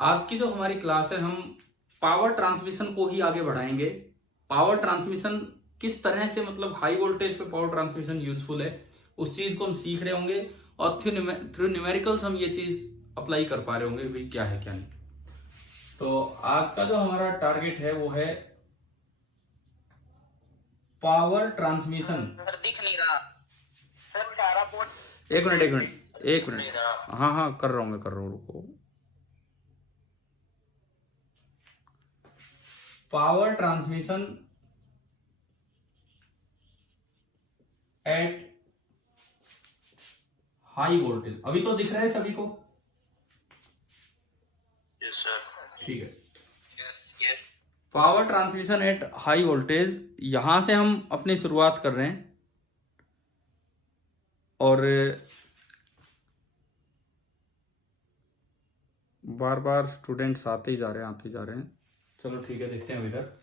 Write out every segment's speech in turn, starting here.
आज की जो हमारी क्लास है हम पावर ट्रांसमिशन को ही आगे बढ़ाएंगे। पावर ट्रांसमिशन किस तरह से मतलब हाई वोल्टेज पे पावर ट्रांसमिशन यूजफुल है उस चीज को हम सीख रहे होंगे और थ्रू न्यूमेरिकल्स हम ये चीज अप्लाई कर पा रहे होंगे भाई क्या है क्या नहीं। तो आज का जो हमारा टारगेट है वो है पावर ट्रांसमिशन। दिख नहीं रहा सर। एक मिनट हाँ हाँ कर रहा हूँ मैं रुको। Power transmission at high voltage अभी तो दिख रहा है सभी को? Yes sir. ठीक है। Yes power transmission at high voltage यहां से हम अपनी शुरुआत कर रहे हैं और बार बार स्टूडेंट्स आते ही जा रहे हैं। चलो ठीक है, देखते हैं अभी तक।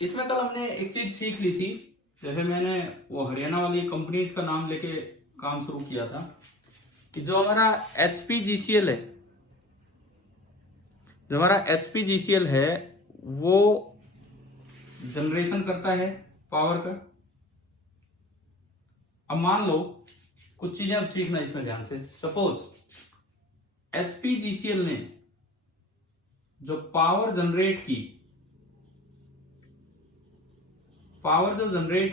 इसमें कल हमने एक चीज सीख ली थी, जैसे मैंने वो हरियाणा वाली कंपनीज का नाम लेके काम शुरू किया था कि जो हमारा HPGCL है, वो जनरेशन करता है पावर का। अब मान लो कुछ चीजें अब सीखना इसमें ध्यान से। सपोज HPGCL ने जो पावर जनरेट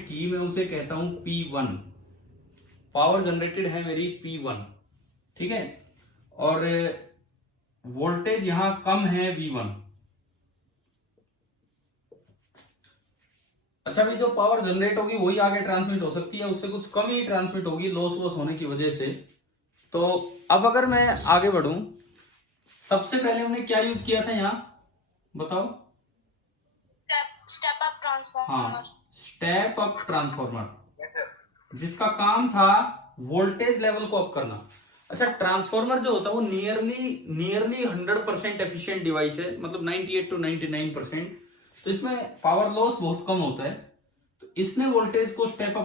की मैं उसे कहता हूं P1। पावर जनरेटेड है मेरी P1, ठीक है, और वोल्टेज यहां कम है V1। अच्छा भाई, जो पावर जनरेट होगी वही आगे ट्रांसमिट हो सकती है, उससे कुछ कम ही ट्रांसमिट होगी लॉस होने की वजह से। तो अब अगर मैं आगे बढ़ूं, सबसे पहले हमने क्या यूज किया था यहां बताओ? Step up transformer. हाँ, स्टेप अप ट्रांसफार्मर, जिसका काम था वोल्टेज लेवल को अप करना। अच्छा, ट्रांसफार्मर जो होता है वो नियरली 100% एफिशिएंट डिवाइस है, मतलब 98 to 99%। तो इसमें पावर लॉस बहुत कम होता है। तो इसने वोल्टेज को स्टेप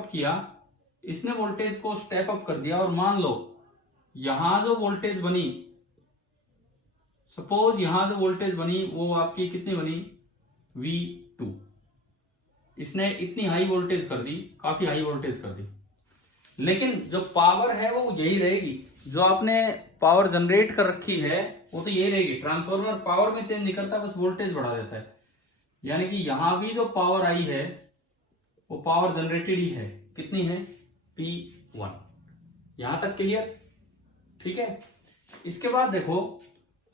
अप कर दिया और मान लो यहां जो वोल्टेज बनी, सपोज यहां जो वोल्टेज बनी वो आपकी कितनी बनी? V2। इसने इतनी हाई वोल्टेज कर दी, काफी हाई वोल्टेज कर दी, लेकिन जो पावर है वो यही रहेगी। जो आपने पावर जनरेट कर रखी है वो तो यही रहेगी। ट्रांसफार्मर पावर में चेंज नहीं करता, बस वोल्टेज बढ़ा देता है। यानी कि यहां भी जो पावर आई है वो पावर जनरेटेड ही है। कितनी है? P1। यहां तक क्लियर? ठीक है। इसके बाद देखो,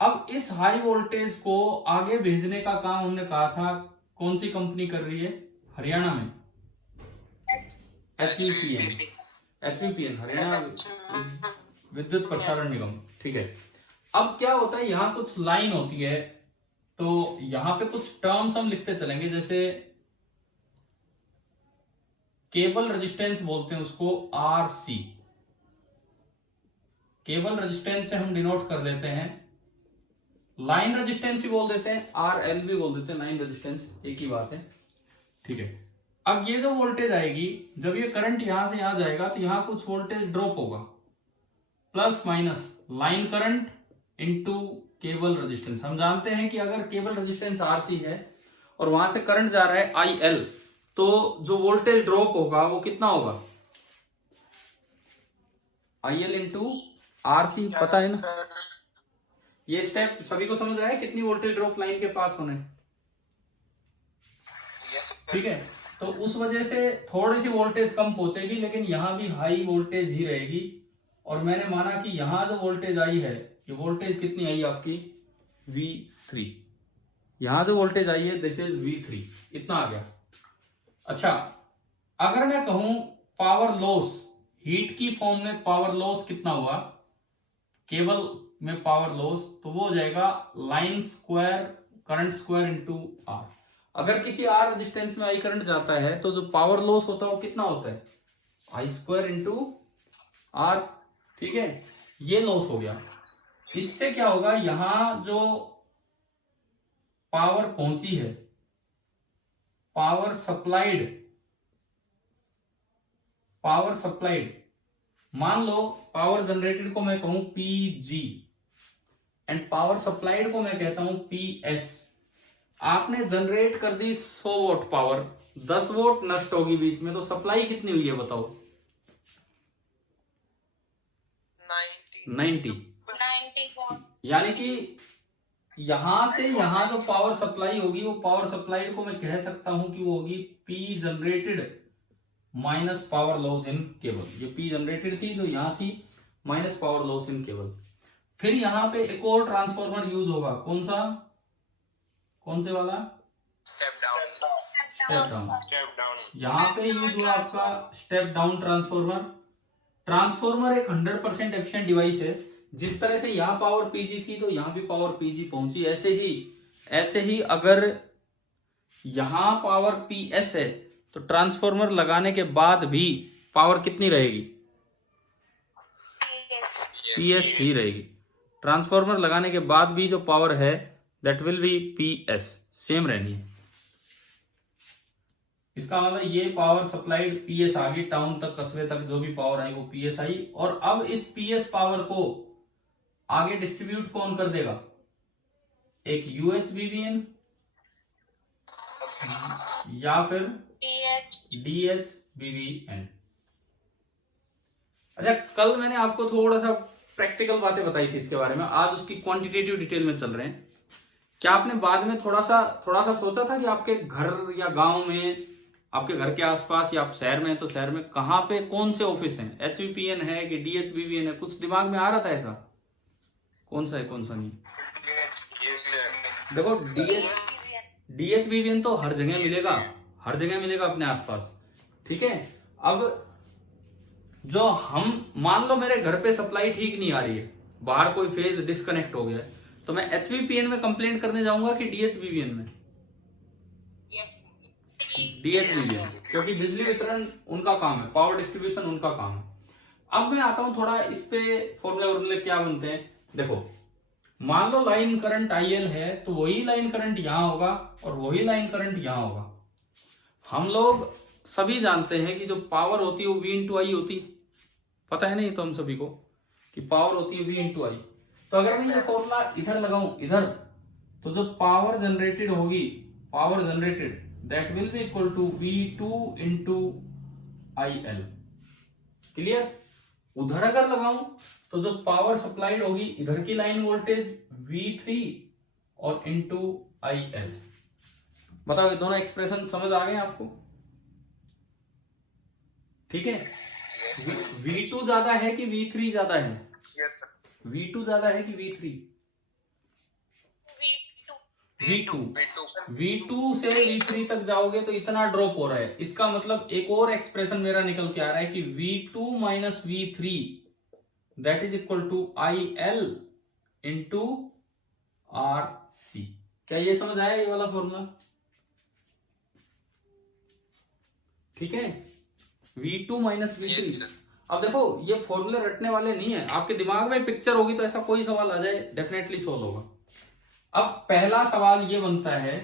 अब इस हाई वोल्टेज को आगे भेजने का काम हमने कहा था कौन सी कंपनी कर रही है? हरियाणा में HVPN, हरियाणा विद्युत प्रसारण निगम। ठीक है। अब क्या होता है, यहां कुछ लाइन होती है, तो यहां पे कुछ टर्म्स हम लिखते चलेंगे, जैसे केबल रेजिस्टेंस बोलते हैं उसको RC। केबल रेजिस्टेंस से हम डिनोट कर लेते हैं। लाइन रेजिस्टेंस भी बोल देते हैं, RL भी बोल देते हैं, लाइन रेजिस्टेंस एक ही बात है। ठीक है। अब ये जो वोल्टेज आएगी, जब ये करंट यहां से यहां जाएगा तो यहां कुछ वोल्टेज ड्रॉप होगा, plus minus line current into cable resistance. हम जानते हैं कि अगर केबल रेजिस्टेंस RC है और वहां से करंट जा रहा है IL, तो जो वोल्टेज ड्रॉप होगा वो कितना होगा? IL into RC। पता है ना? ये स्टेप सभी को समझ रहा है कितनी वोल्टेज ड्रॉप लाइन के पास होने? ठीक है। तो उस वजह से थोड़ी सी वोल्टेज कम पहुंचेगी, लेकिन यहां भी हाई वोल्टेज ही रहेगी। और मैंने माना कि यहां जो वोल्टेज आई है, ये वोल्टेज कितनी आई आपकी? V3। यहां जो वोल्टेज आई है दिस इज V3, इतना आ गया। अच्छा, अगर मैं कहूं पावर लॉस, हीट की फॉर्म में पावर लॉस कितना हुआ केबल में पावर लॉस, तो वो हो जाएगा line square current square into R। अगर किसी R रेजिस्टेंस में आई करंट जाता है तो जो पावर लॉस होता है वो कितना होता है? I square into R। ठीक है, ये लॉस हो गया। इससे क्या होगा, यहां जो पावर पहुंची है, पावर सप्लाइड, मान लो पावर जनरेटेड को मैं कहूं PG, एंड पावर सप्लाइड को मैं कहता हूं PS। आपने जनरेट कर दी 100 वोट पावर, 10 वोट नष्ट होगी बीच में, तो सप्लाई कितनी हुई है बताओ? 90। 90 यानी कि यहां से यहां जो पावर सप्लाई होगी वो पावर सप्लाइड को मैं कह सकता हूं कि वो होगी P generated minus power loss in cable. ये P जनरेटेड थी जो यहां थी, minus power loss in cable. फिर यहां पे एक और ट्रांसफॉर्मर यूज होगा, कौन सा, कौन से वाला? Step down. यहां पे यूज हुआ आपका स्टेप डाउन ट्रांसफॉर्मर। ट्रांसफॉर्मर एक 100% एफिशिएंट डिवाइस है। जिस तरह से यहां पावर पीजी थी तो यहां भी पावर पीजी पहुंची, ऐसे ही अगर यहां पावर पीएस है तो ट्रांसफॉर्मर लगाने के बाद भी पावर कितनी रहेगी? पीएस ही रहेगी। ट्रांसफॉर्मर लगाने के बाद भी जो पावर है that will B PS, same रहनी है। इसका मतलब ये पावर सप्लाइड पीएस आ गई, टाउन तक, कस्बे तक जो भी पावर आई वो पीएस आई। और अब इस पीएस पावर को आगे डिस्ट्रीब्यूट कौन कर देगा? एक यूएचबीवीएन या फिर डीएचबीवीएन। अच्छा, कल मैंने आपको थोड़ा सा प्रैक्टिकल बातें बताई थी इसके बारे में, आज उसकी क्वांटिटेटिव डिटेल में चल रहे हैं। क्या आपने बाद में थोड़ा सा सोचा था कि आपके घर या गांव में, आपके घर के आसपास या आप शहर में, तो शहर में कहां पे कौन से ऑफिस हैं? एचवीपीएन है कि डीएचबीवीएन है? कुछ दिमाग में आ रहा था ऐसा? कौन सा है कौन सा नहीं? देखो, डीएचबीवीएन तो हर जगह मिलेगा, हर जगह मिलेगा अपने आसपास, ठीक है। अब जो हम, मान लो मेरे घर पे सप्लाई ठीक नहीं आ रही है, बाहर कोई फेज डिस्कनेक्ट हो गया है, तो मैं एचवीपीएन में कंप्लेंट करने जाऊंगा कि डीएचबीवीएन में? डीएचबीवीएन, क्योंकि बिजली वितरण उनका काम है, पावर डिस्ट्रीब्यूशन उनका काम है। अब मैं आता हूं थोड़ा इस पे, फॉर्मूले क्या बनते हैं। देखो, मान लो लाइन करंट आईएल है तो वही लाइन करंट यहां होगा और वही लाइन करंट यहां होगा। हम लोग सभी जानते हैं कि जो पावर होती है वो V इंटू आई होती है, पता है नहीं तो हम सभी को कि पावर होती है V इंटू आई। तो अगर मैं ये फॉर्मूला इधर लगाऊं इधर, तो जो पावर जनरेटेड होगी, power generated that will be equal to V2 into IL। Clear? उधर अगर लगाऊं तो जो पावर सप्लाइड होगी, इधर की लाइन वोल्टेज V3 और इंटू IL। बताओ, ये दोनों एक्सप्रेशन समझ आ गए आपको? ठीक है। V2 ज्यादा है कि V3 ज्यादा है? Yes sir. V2 ज्यादा है कि V3? V2 से V3 तक जाओगे तो इतना ड्रॉप हो रहा है। इसका मतलब एक और एक्सप्रेशन मेरा निकल के आ रहा है कि V2 minus V3 that is equal to IL into RC। क्या ये समझ आया ये वाला फॉर्मूला? ठीक है, V2 माइनस V3। अब देखो, ये फॉर्मूले रटने वाले नहीं है, आपके दिमाग में पिक्चर होगी तो ऐसा कोई सवाल आ जाए डेफिनेटली सोल्व होगा। अब पहला सवाल ये बनता है,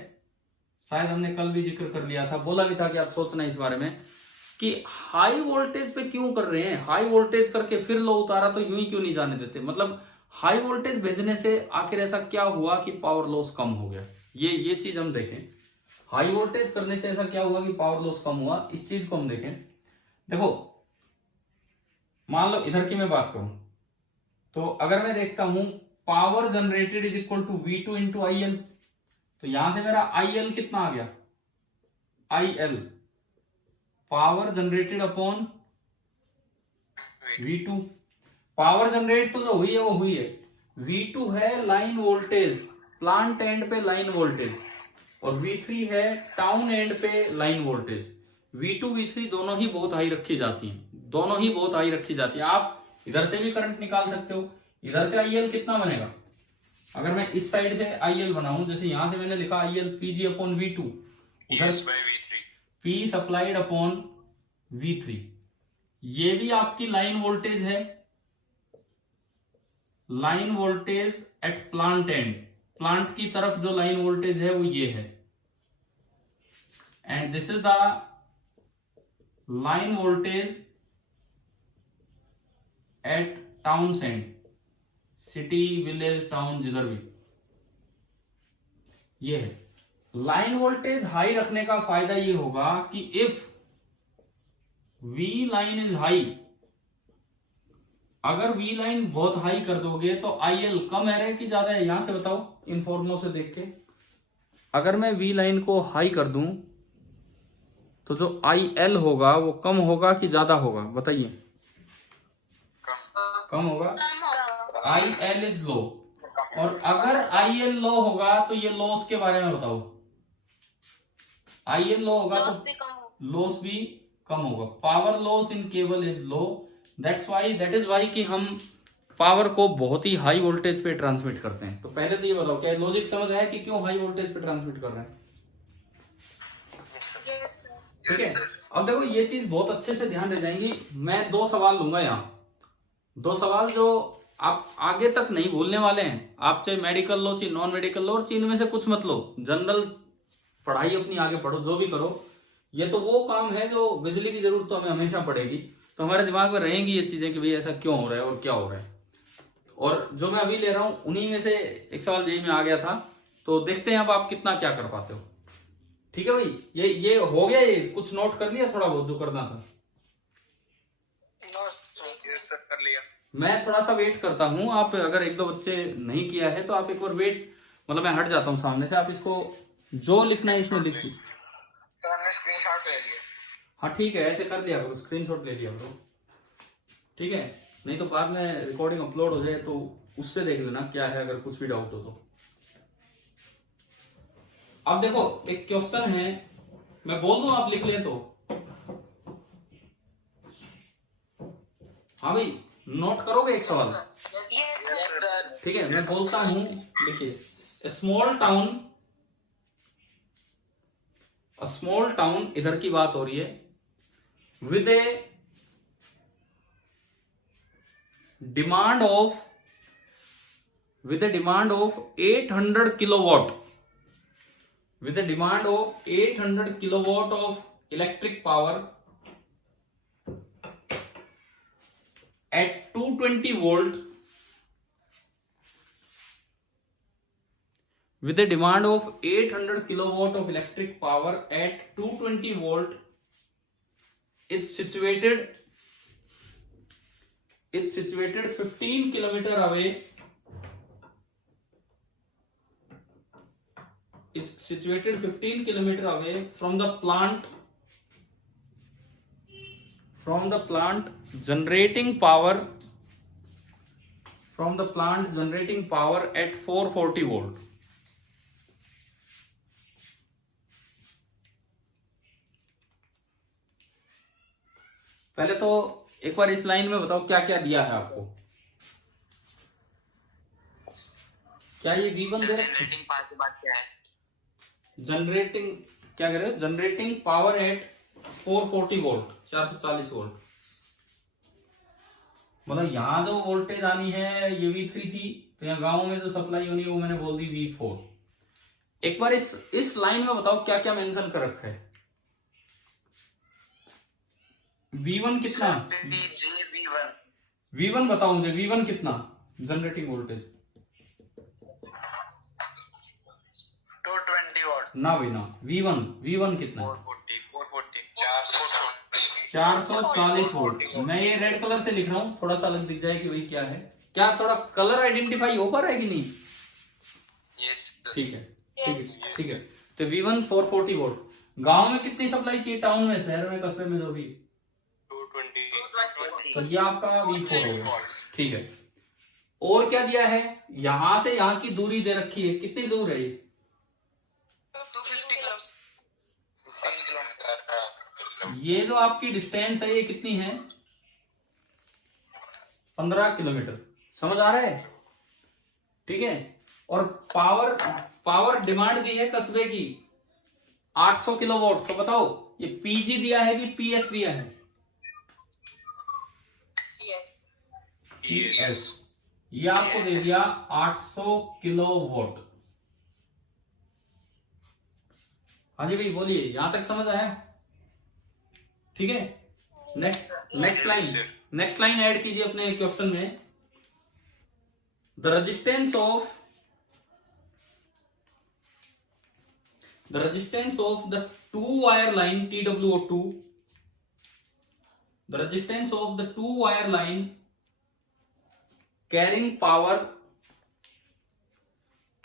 शायद हमने कल भी जिक्र कर लिया था, बोला भी था कि आप सोचना इस बारे में कि हाई वोल्टेज पे क्यों कर रहे हैं, हाई वोल्टेज करके फिर लो उतारा तो यूं ही क्यों नहीं जाने देते? मतलब हाई वोल्टेज भेजने से आखिर ऐसा क्या हुआ कि पावर लॉस कम हो गया? ये चीज हम देखें। हाई वोल्टेज करने से ऐसा क्या हुआ कि पावर लॉस कम हुआ, इस चीज को हम देखें। देखो, मान लो इधर की मैं बात करूं तो अगर मैं देखता हूं power generated is equal to V2 into IL, तो यहां से मेरा IL कितना आ गया? IL power generated upon V2। Power generate तो जो हुई है वो हुई है। V2 है लाइन वोल्टेज, प्लांट एंड पे लाइन वोल्टेज, और V3 है टाउन एंड पे लाइन वोल्टेज। V2 V3 दोनों ही बहुत हाई रखी जाती हैं, दोनों ही बहुत हाई रखी जाती है। आप इधर से भी करंट निकाल सकते हो। इधर से IL कितना बनेगा? अगर मैं इस साइड से IL बनाऊं, जैसे यहां से मैंने लिखा IL PG अपॉन V2, उधर P सप्लाइड अपॉन V3। ये भी आपकी लाइन वोल्टेज है, line voltage at plant and, plant की तरफ जो लाइन वोल्टेज है वो ये है, and this is the line voltage at town city village town जिधर भी, ये है। लाइन वोल्टेज हाई रखने का फायदा ये होगा कि if V line is high, अगर वी लाइन बहुत हाई कर दोगे तो IL कम है कि ज्यादा है, यहां से बताओ इन फॉर्मुलों से देख के। अगर मैं वी लाइन को हाई कर दूं तो जो IL होगा वो कम होगा कि ज्यादा होगा, बताइए। कम होगा। IL इज लो, और अगर IL लो होगा तो ये लॉस के बारे में बताओ। IL लो होगा लॉस तो भी कम हो, लॉस भी कम होगा। Power loss in cable is low, that is why कि हम पावर को बहुत ही हाई वोल्टेज पे ट्रांसमिट करते हैं। तो पहले तो ये बताओ, क्या लॉजिक समझ आया कि क्यों हाई वोल्टेज पे ट्रांसमिट कर रहे हैं? yes, sir. ठीक है। अब देखो ये चीज बहुत अच्छे से ध्यान रह जाएंगी। मैं 2 सवाल लूंगा यहाँ, 2 सवाल जो आप आगे तक नहीं भूलने वाले हैं। आप चाहे मेडिकल लो चाहे नॉन मेडिकल लो, और इनमें से कुछ मत लो, जनरल पढ़ाई अपनी आगे पढ़ो, जो भी करो। ये तो वो काम है जो बिजली की जरूरत तो हमें हमेशा पड़ेगी, तो हमारे दिमाग में रहेंगी ये चीजें कि भाई ऐसा क्यों हो रहा है और क्या हो रहा है। और जो मैं अभी ले रहा हूं उन्हीं में से एक सवाल जेई में आ गया था, तो देखते हैं अब आप कितना क्या कर पाते हो। ठीक है भाई, ये हो गया, ये कुछ नोट कर लिया थोड़ा बहुत जो करना था? yes, sir, कर लिया। मैं थोड़ा सा वेट करता हूं, आप अगर 1-2 बच्चे नहीं किया है तो आप एक बार वेट, मतलब मैं हट जाता हूं सामने से, आप इसको जो लिखना है इसमें लिख लीजिए। तो हमने स्क्रीनशॉट ले लिया। हाँ ठीक है, ऐसे कर लिया करो, स्क्रीनशॉट ले लिया करो, ठीक है। नहीं तो बाद में रिकॉर्डिंग अपलोड हो जाए तो उससे देख लेना क्या है, अगर कुछ भी डाउट हो तो। अब देखो एक क्वेश्चन है, मैं बोल दूं आप लिख लें तो। हाँ भाई, नोट करोगे एक सवाल? yes, sir. ठीक है, मैं बोलता हूं, देखिए। स्मॉल टाउन इधर की बात हो रही है, with A demand of 800 kilowatt, with a demand of 800 kilowatt of electric power at 220 volt, with a demand of 800 kilowatt of electric power at 220 volt, it's situated 15 kilometer away. It's situated 15 kilometer away from the plant generating power at 440 volt. पहले तो एक बार इस line में बताओ क्या क्या दिया है आपको। क्या ये V1 दे रखा है? जनरेटिंग पावर की बात क्या है? जनरेटिंग क्या कह रहे हो? Generating power at 440 volt, 440 volt. मतलब यहां जो वोल्टेज आनी है ये V3 थी, तो यहाँ गांव में जो सप्लाई होनी है वो मैंने बोल दी V4। एक बार इस लाइन में बताओ क्या क्या मेंशन कर रखा है। V1 कितना? V1 बताओ मुझे, V1 कितना जनरेटिंग वोल्टेज? 220 वॉट। ना भाई ना, V1 कितना? 440 वोल्ट। मैं ये रेड कलर से लिख रहा हूँ, थोड़ा सा अलग दिख जाए कि भाई क्या है। क्या थोड़ा कलर आइडेंटिफाई हो पा रहा है कि नहीं? यस, ठीक है, ठीक है। तो V1 440 वोल्ट। गांव में कितनी सप्लाई चाहिए, टाउन में, शहर में, कस्बे में, जो भी? 220। तो ये आपका V4 हो गया, ठीक है। और क्या दिया है? यहां से यहां की दूरी दे रखी है, कितनी दूर है ये? 250 किलोमीटर। ये जो आपकी डिस्टेंस है ये कितनी है? 15 किलोमीटर। समझ आ रहा है? ठीक है। और पावर डिमांड दी है कस्बे की 800 किलोवाट। तो बताओ ये पीजी दिया है कि पीएस दिया है? पीएस। ये आपको दे दिया 800 किलोवाट। हाँ जी भाई बोलिए, यहां तक समझ आया? ठीक है। नेक्स्ट लाइन ऐड कीजिए अपने क्वेश्चन में। the resistance of the two wire line TWO2, the resistance of the two wire line carrying power,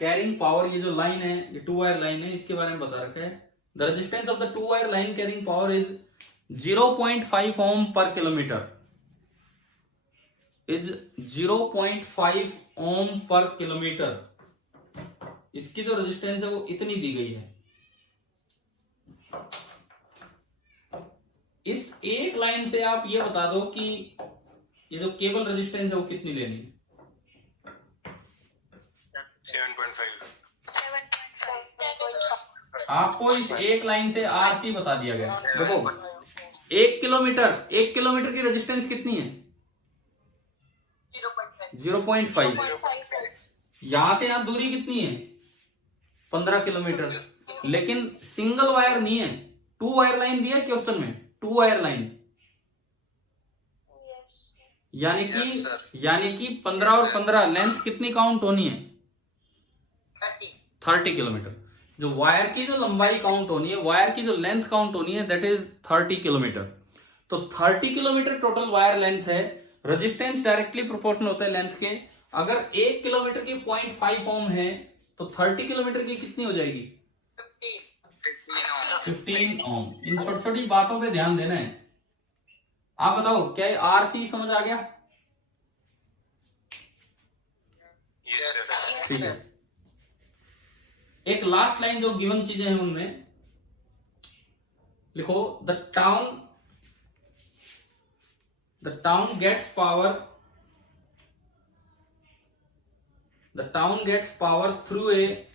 ये जो लाइन है, ये टू वायर लाइन है, इसके बारे में बता रखा है. The resistance of the two wire line carrying power is 0.5 ohm per kilometer. Is 0.5 ohm per kilometer. इसकी जो रेजिस्टेंस है वो इतनी दी गई है. इस एक लाइन से आप ये बता दो कि ये जो केबल रेजिस्टेंस है वो कितनी लेनी है. 7.5. आपको इस एक लाइन से आरसी बता दिया गया. देखो 1 किलोमीटर की रेजिस्टेंस कितनी है? 0.5. यहां से यहां दूरी कितनी है? 15 किलोमीटर. लेकिन सिंगल वायर नहीं है, टू वायर लाइन दिया क्वेश्चन में, टू वायर लाइन. यानी कि 15 और 15 लेंथ कितनी काउंट होनी है? 30 किलोमीटर. जो वायर की जो लंबाई काउंट होनी है, वायर की जो लेंथ काउंट होनी है, दैट इज 30 किलोमीटर. तो 30 किलोमीटर टोटल वायर लेंथ है. रेजिस्टेंस डायरेक्टली प्रोपोर्शनल होता है लेंथ के. अगर 1 किलोमीटर की 0.5 ओम है तो 30 किलोमीटर की कितनी हो जाएगी? 15 ओम. इन छोटी छोटी बातों पे ध्यान देना है. आप बताओ क्या आरसी समझ आ गया? ठीक है. एक लास्ट लाइन जो गिवन चीजें हैं उनमें लिखो. The town gets power through a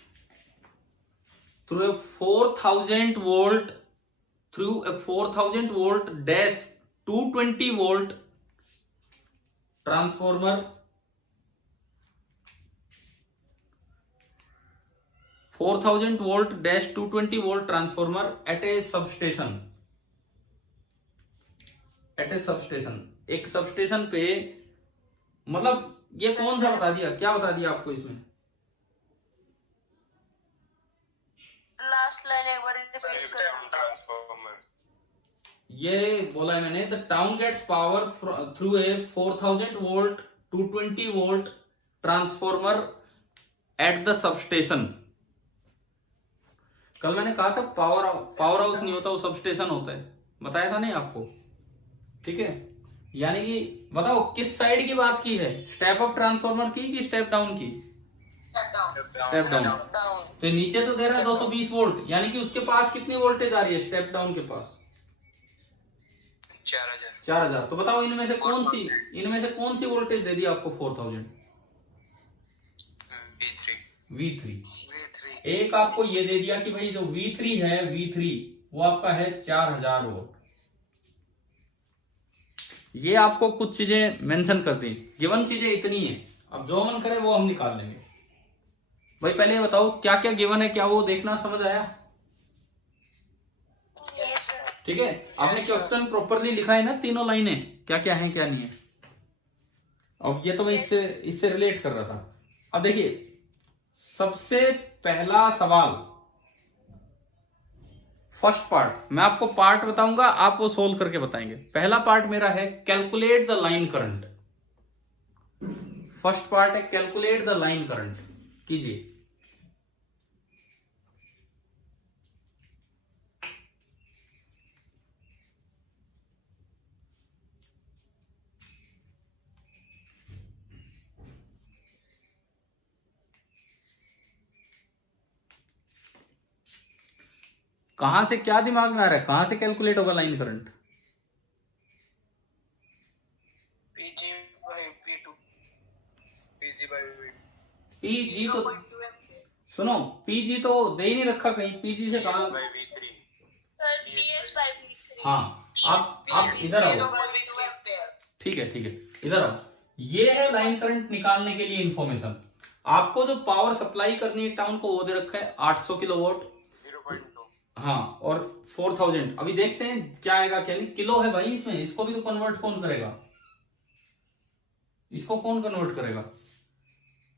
4000 volt dash 220 volt transformer. 4000 volt dash 220 volt transformer at a substation. एक सबस्टेशन पे, मतलब ये कौन सा बता दिया, क्या बता दिया आपको इसमें? लास्ट लाइन एक बार रिपीट करो. ये बोला है मैंने. The town gets power through a 4000 volt 220 volt transformer at the substation. कल मैंने कहा था पावर हाउस नहीं होता, वो सबस्टेशन होता है. बताया था नहीं आपको? ठीक है. यानी कि बताओ किस साइड की बात की है, स्टेप अप ट्रांसफॉर्मर की कि स्टेप डाउन की? Step down. तो नीचे तो दे रहा है 220 वोल्ट, यानी कि उसके पास कितनी वोल्टेज आ रही है स्टेप डाउन के पास? 4000. तो बताओ इनमें से कौन सी वोल्टेज दे दी आपको? 4000. V3. एक आपको ये दे दिया कि भाई जो V3 है, V3 वो आपका है 4000 वोल्ट. ये आपको कुछ चीजें मेंशन कर दी. गिवन चीजें इतनी है. अब जो मन करे वो हम निकाल लेंगे. भाई पहले ये बताओ क्या क्या गिवन है, क्या वो देखना समझ आया? ठीक है. आपने क्वेश्चन प्रॉपरली लिखा है ना, तीनों लाइनें क्या क्या है क्या नहीं है. अब ये तो मैं इससे रिलेट कर रहा था. अब देखिए सबसे पहला सवाल, फर्स्ट पार्ट मैं आपको पार्ट बताऊंगा, आप वो सोल्व करके बताएंगे. पहला पार्ट मेरा है calculate the line current. First part है कैलकुलेट द लाइन करंट. कीजिए. कहां से क्या दिमाग में आ रहा है, कहां से कैलकुलेट होगा लाइन करंट? पीजी तो सुनो, पीजी तो दे ही नहीं रखा कहीं. पीजी से कहां? हाँ, आप इधर आओ. ठीक है इधर आओ. ये है लाइन करंट निकालने के लिए इंफॉर्मेशन. आपको जो पावर सप्लाई करनी है टाउन को वो दे रखा है 800 किलोवाट. हाँ, और 4000. अभी देखते हैं क्या आएगा क्या नहीं. किलो है भाई इसमें, इसको भी तो कन्वर्ट कौन करेगा?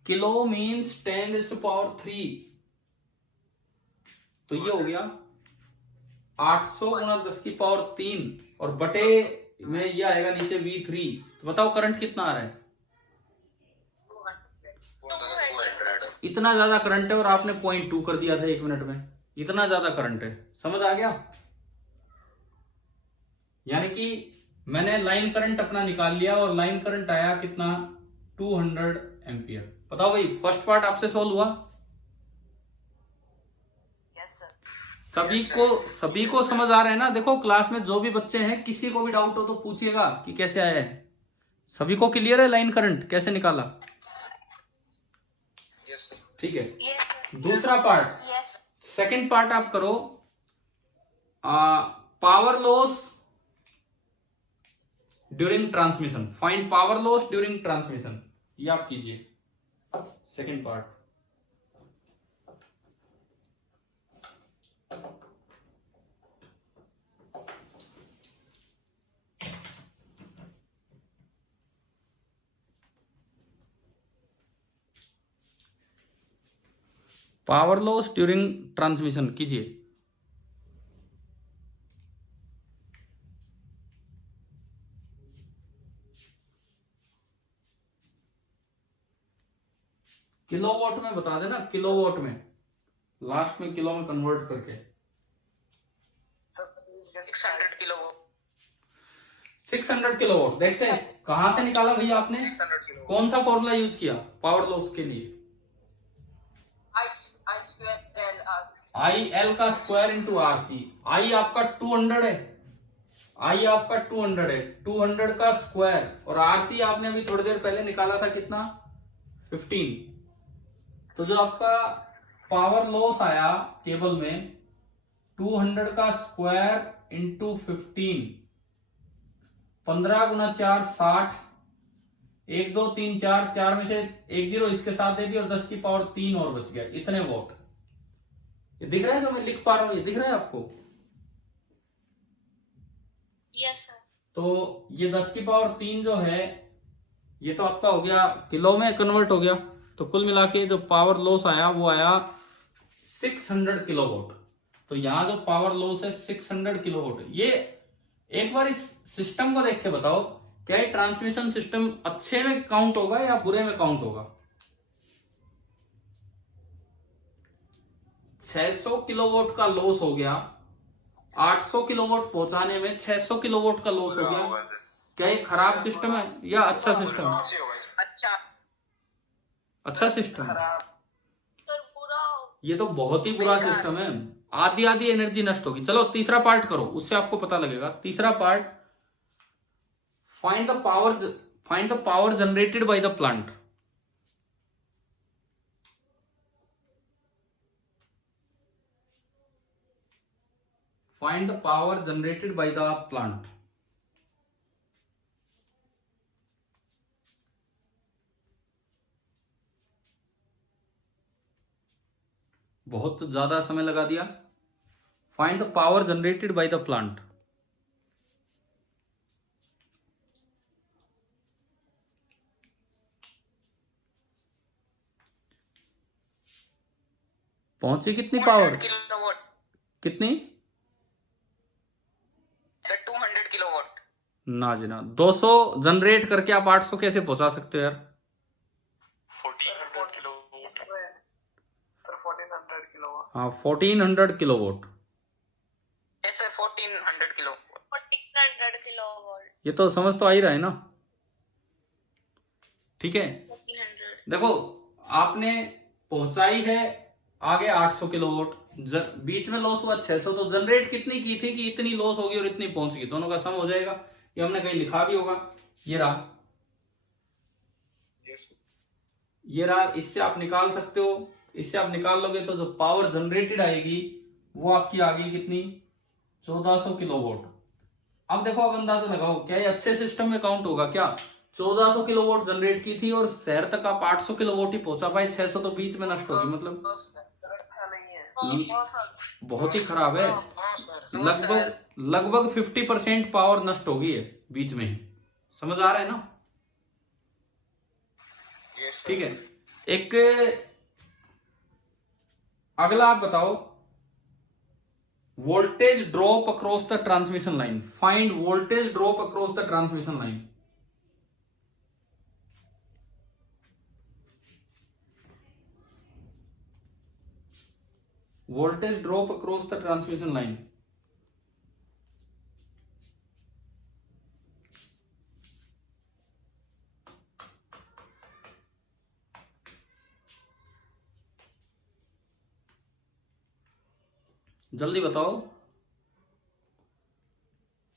किलो मीन्स 10⁻³ तो ये हो गया 800 गुना 10⁻³ और बटे में ये आएगा नीचे V3। तो बताओ करंट कितना आ रहा है? 200। इतना ज्यादा करंट है और आपने 0.2 कर दिया था 1 मिनट में। इतना ज्यादा करंट है, समझ आ गया? यानी कि मैंने लाइन करंट अपना निकाल लिया और लाइन करंट आया कितना? 200 एम्पियर। बताओ भाई, फर्स्ट पार्ट आपसे सोल्व हुआ? सभी को समझ आ रहा है ना? देखो क्लास में जो भी बच्चे हैं, किसी को भी डाउट हो तो पूछिएगा कि कैसे आया है। सभी को क्लियर है लाइन करंट कैसे निकाला? ठीक है। दूसरा पार्ट, सेकंड पार्ट आप करो, power loss during transmission. Find power loss during transmission, ये आप कीजिए second part. Power loss during transmission कीजिए। किलोवाट में बता देना, किलोवाट में, लास्ट में किलो में कन्वर्ट करके। 600 किलो। 600 किलोवाट। देखते हैं कहां से निकाला भैया आपने, 600 किलो। कौन सा फॉर्मूला यूज किया पावर लॉस के लिए? आई एल का स्क्वायर इंटू RC। आई आपका 200 है, आई आपका 200 है, 200 का स्क्वायर, और RC आपने अभी थोड़ी देर पहले निकाला था कितना? 15। तो जो आपका पावर लॉस आया टेबल में 200 का स्क्वायर इंटू 15, 15 गुना 4 60, 1 2 3 4, 4 में से 1 0 इसके साथ दे दी और 10⁻³ और बच गया। इतने वॉट। ये दिख रहा है जो मैं लिख पा रहा हूं? ये दिख रहा है आपको? Yes sir. तो ये 10⁻³ जो है ये तो आपका हो गया, किलो में कन्वर्ट हो गया। तो कुल मिला के जो पावर लॉस आया वो आया 600 किलोवाट। तो यहां जो पावर लॉस है 600 किलोवाट। ये एक बार इस सिस्टम को देख के बताओ, क्या ये ट्रांसमिशन सिस्टम अच्छे में काउंट होगा या बुरे में काउंट होगा? 600 किलोवाट का लॉस हो गया, 800 किलोवाट पहुंचाने में 600 किलोवाट का लॉस हो गया। क्या ये खराब सिस्टम है या अच्छा सिस्टम है? अच्छा सिस्टम है। सर पूरा ये तो बहुत ही बुरा सिस्टम है, आधी एनर्जी नष्ट होगी। चलो तीसरा पार्ट करो, उससे आपको पता लगेगा। तीसरा part, find the power generated by the plant. Find the power generated by the plant. बहुत ज्यादा समय लगा दिया। Find the power generated by the plant. पहुंची कितनी पावर? किलोवाट। कितनी? 200 किलोवाट। ना जी ना, 200 जनरेट करके आप 800 कैसे पहुंचा सकते हो यार? 1400 किलोवाट। 1400 किलोवाट। हाँ 1400 किलोवाट। ऐसे 1400 किलोवाट। 1400 किलोवाट। ये तो समझ तो आ ही रहा है ना? ठीक है, 1400। देखो आपने पहुंचाई है आगे 800 किलोवाट, बीच में लॉस हुआ 600, तो जनरेट कितनी की थी कि इतनी लॉस होगी और इतनी पहुंच गई, दोनों का सम हो जाएगा। ये हमने कहीं लिखा भी होगा, ये रहा, ये रहा। इससे आप निकाल सकते हो, इससे आप निकाल लोगे तो जो पावर जनरेटेड आएगी वो आपकी आ गई कितनी? 1400 किलोवाट। अब देखो, अब अंदाजा लगाओ, क्या ये अच्छे सिस्टम में काउंट होगा क्या? 1400 किलोवाट जनरेट की थी और शहर तक आप 800 किलोवाट ही पहुंचा पाए, 600 तो बीच में नष्ट होगी। मतलब बहुत ही खराब है। लगभग 50% पावर नष्ट होगी है बीच में ही। समझ आ रहा है ना? ठीक है, एक अगला आप बताओ, voltage drop across the transmission line, find voltage drop across the transmission line. Voltage drop across the transmission line. जल्दी बताओ,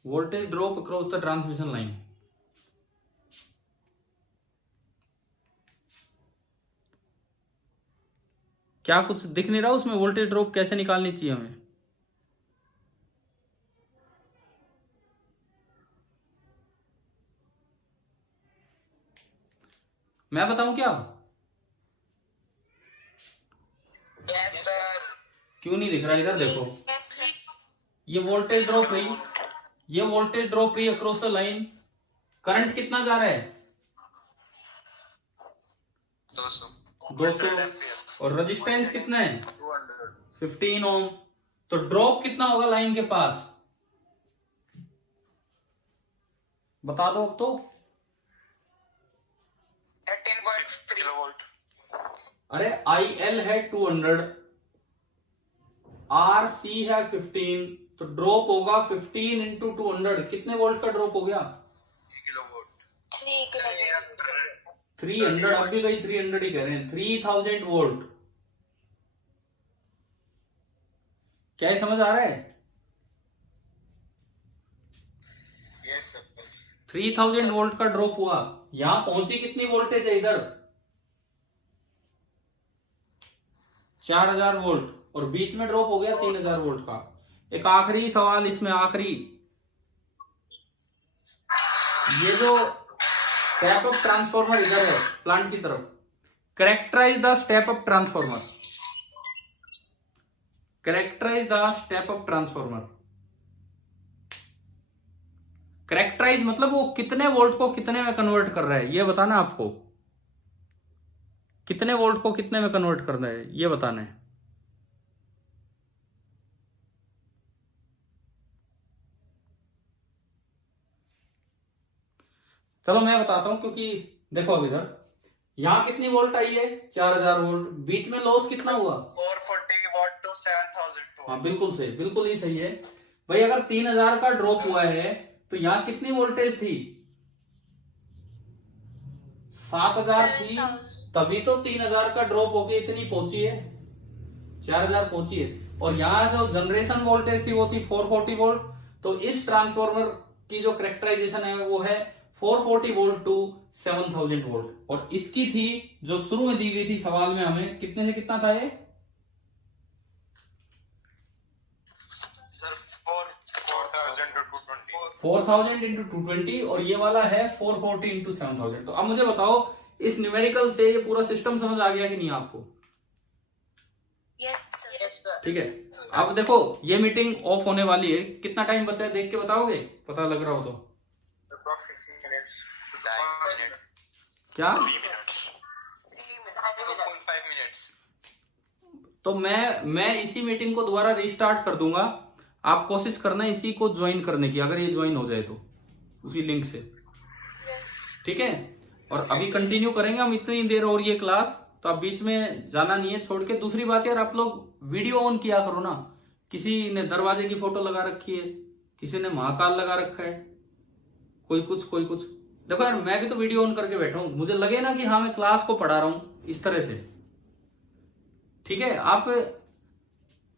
voltage drop across the transmission line. क्या कुछ दिख नहीं रहा उसमें? वोल्टेज ड्रॉप कैसे निकालनी चाहिए हमें? मैं बताऊं क्या? Yes sir. क्यों नहीं दिख रहा? इधर देखो, ये वोल्टेज ड्रॉप रही, ये वोल्टेज ड्रॉप रही अक्रॉस द लाइन। करंट कितना जा रहा है? 200। और रेजिस्टेंस कितना है? 15 ओम। तो ड्रॉप कितना होगा लाइन के पास? बता दो अब तो। 13.6 किलोवोल्ट। अरे IL है 200, RC है 15, तो ड्रॉप होगा 15 इंटू 200। कितने वोल्ट का ड्रॉप हो गया? 300। अभी गई 300 ही कह रहे हैं, 3000 वोल्ट। क्या ये समझ आ रहा है? 3000 वोल्ट का ड्रॉप हुआ। यहां पहुंची कितनी वोल्टेज है? इधर 4000 वोल्ट, और बीच में ड्रॉप हो गया 3000 वोल्ट का। एक आखिरी सवाल इसमें, आखिरी, ये जो स्टेप अप ट्रांसफॉर्मर इधर है प्लांट की तरफ, characterise the step up transformer. Characterise the step up transformer. Characterise मतलब वो कितने वोल्ट को कितने में कन्वर्ट कर रहा है, ये बताना है आपको। कितने वोल्ट को कितने में कन्वर्ट करना है, ये बताना है। चलो मैं बताता हूं, क्योंकि देखो अब इधर यहां कितनी वोल्ट आई है? 4000 वोल्ट। बीच में लॉस कितना हुआ? 440 वॉट टू 7000। हाँ बिल्कुल सही, बिल्कुल ही सही है भाई। अगर 3000 का ड्रॉप हुआ है तो यहां कितनी वोल्टेज थी? 7000 थी, तभी तो 3000 का ड्रॉप होके इतनी पहुंची है, 4000 पहुंची है। और यहां जो जनरेशन वोल्टेज थी वो थी 440 वोल्ट। तो इस ट्रांसफॉर्मर की जो कैरेक्टराइजेशन है वो है 440 वोल्ट टू 7000 वोल्ट। और इसकी थी जो शुरू में दी गई थी सवाल में, हमें कितने से कितना था ये? Sir 4000 to 220। 4000 इंटू 220, और ये वाला है 440 इंटू 7000। तो अब मुझे बताओ, इस न्यूमेरिकल से ये पूरा सिस्टम समझ आ गया कि नहीं आपको? यस ठीक है। अब देखो, ये मीटिंग ऑफ होने वाली है, कितना टाइम बचा है देख के बताओगे, पता लग रहा हो तो? क्या? 2.5 मिनट्स। तो मैं इसी मीटिंग को दोबारा रीस्टार्ट कर दूंगा। आप कोशिश करना इसी को ज्वाइन करने की, अगर ये ज्वाइन हो जाए तो उसी लिंक से, ठीक है। और अभी कंटिन्यू करेंगे हम इतनी देर और ये क्लास, तो आप बीच में जाना नहीं है छोड़ के। दूसरी बात यार, आप लोग वीडियो ऑन किया करो ना। किसी ने दरवाजे की फोटो लगा रखी है, किसी ने महाकाल लगा रखा है, कोई कुछ कोई कुछ। देखो यार, मैं भी तो वीडियो ऑन करके बैठा हूं, मुझे लगे ना कि हाँ मैं क्लास को पढ़ा रहा हूं इस तरह से, ठीक है। आप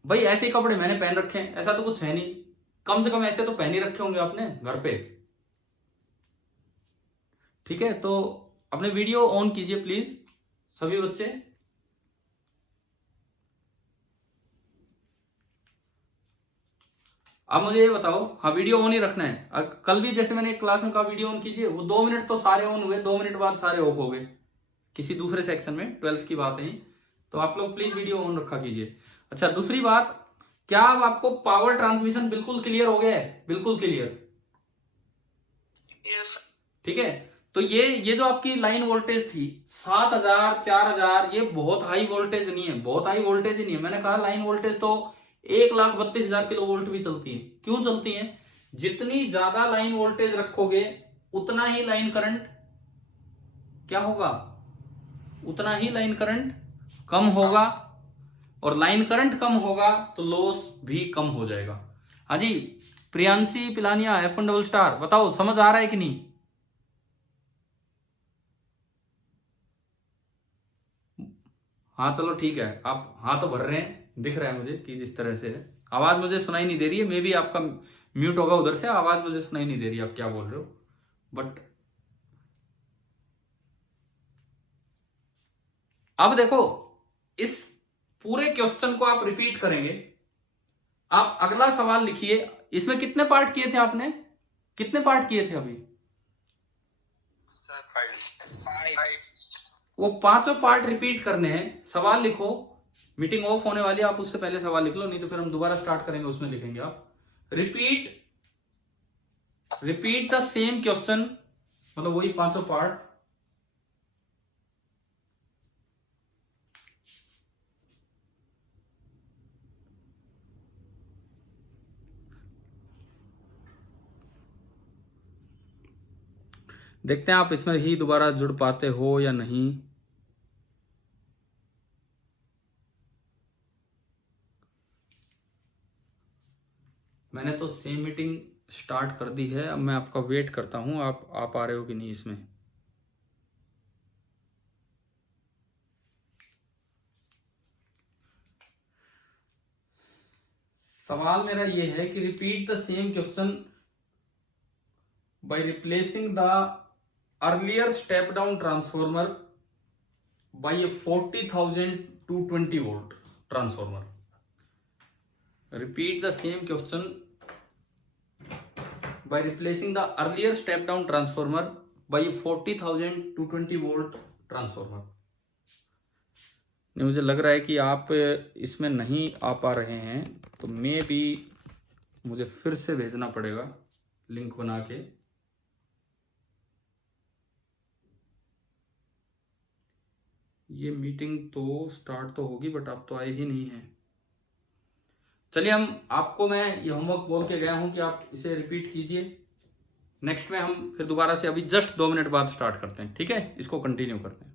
भाई ऐसे ही कपड़े मैंने पहन रखे हैं, ऐसा तो कुछ है नहीं, कम से कम ऐसे तो पहन ही रखे होंगे आपने घर पे, ठीक है। तो अपने वीडियो ऑन कीजिए प्लीज सभी बच्चे। अब मुझे ये बताओ, हाँ वीडियो ऑन ही रखना है। कल भी जैसे मैंने एक क्लास में कहा वीडियो ऑन कीजिए, वो 2 मिनट तो सारे ऑन हुए, 2 मिनट बाद सारे ऑफ हो गए किसी दूसरे सेक्शन में, 12th की बात है। तो आप लोग प्लीज वीडियो ऑन रखा कीजिए। अच्छा, दूसरी बात, क्या अब आपको पावर ट्रांसमिशन बिल्कुल क्लियर हो गया है? बिल्कुल क्लियर, यस। ठीक है। तो ये जो आपकी लाइन वोल्टेज थी 7000 4000, ये बहुत हाई वोल्टेज नहीं है, बहुत हाई वोल्टेज ही नहीं है। मैंने कहा लाइन वोल्टेज तो 1,32,000 किलो वोल्ट भी चलती है। क्यों चलती है? जितनी ज्यादा लाइन वोल्टेज रखोगे उतना ही लाइन करंट क्या होगा, उतना ही लाइन करंट कम होगा, और लाइन करंट कम होगा तो लॉस भी कम हो जाएगा। हाँ जी, Priyanshi Pilania F1 double star, बताओ समझ आ रहा है कि नहीं? हाँ चलो ठीक है, आप हाँ तो भर रहे हैं, दिख रहा है मुझे कि जिस तरह से है। आवाज मुझे सुनाई नहीं दे रही है, मे भी आपका म्यूट होगा उधर से, आवाज मुझे सुनाई नहीं दे रही है आप क्या बोल रहे हो। बट अब देखो, इस पूरे क्वेश्चन को आप रिपीट करेंगे। आप अगला सवाल लिखिए। इसमें कितने पार्ट किए थे आपने, कितने पार्ट किए थे अभी? सर 5 वो 5 पार्ट रिपीट करने हैं। सवाल लिखो, मीटिंग ऑफ होने वाली है, आप उससे पहले सवाल लिख लो, नहीं तो फिर हम दोबारा स्टार्ट करेंगे, उसमें लिखेंगे आप रिपीट द सेम क्वेश्चन, मतलब वही 5 पार्ट। देखते हैं आप इसमें ही दोबारा जुड़ पाते हो या नहीं। मैंने तो सेम मीटिंग स्टार्ट कर दी है, अब मैं आपका वेट करता हूं, आप आ पा रहे हो कि नहीं इसमें। सवाल मेरा ये है कि repeat the same question by replacing the earlier step down transformer by a 40,000 to 20 volt transformer. Repeat the same question by replacing the earlier step down transformer by a 40,000 to 20 volt transformer. नहीं, मुझे लग रहा है कि आप इसमें नहीं आ पा रहे हैं, तो मे भी मुझे फिर से भेजना पड़ेगा लिंक बना के। ये मीटिंग तो स्टार्ट तो होगी, बट आप तो आए ही नहीं हैं। चलिए, आपको मैं ये होमवर्क बोल के गया हूं कि आप इसे रिपीट कीजिए। नेक्स्ट में हम फिर दोबारा से अभी जस्ट 2 मिनट बाद स्टार्ट करते हैं, ठीक है? इसको कंटिन्यू करते हैं।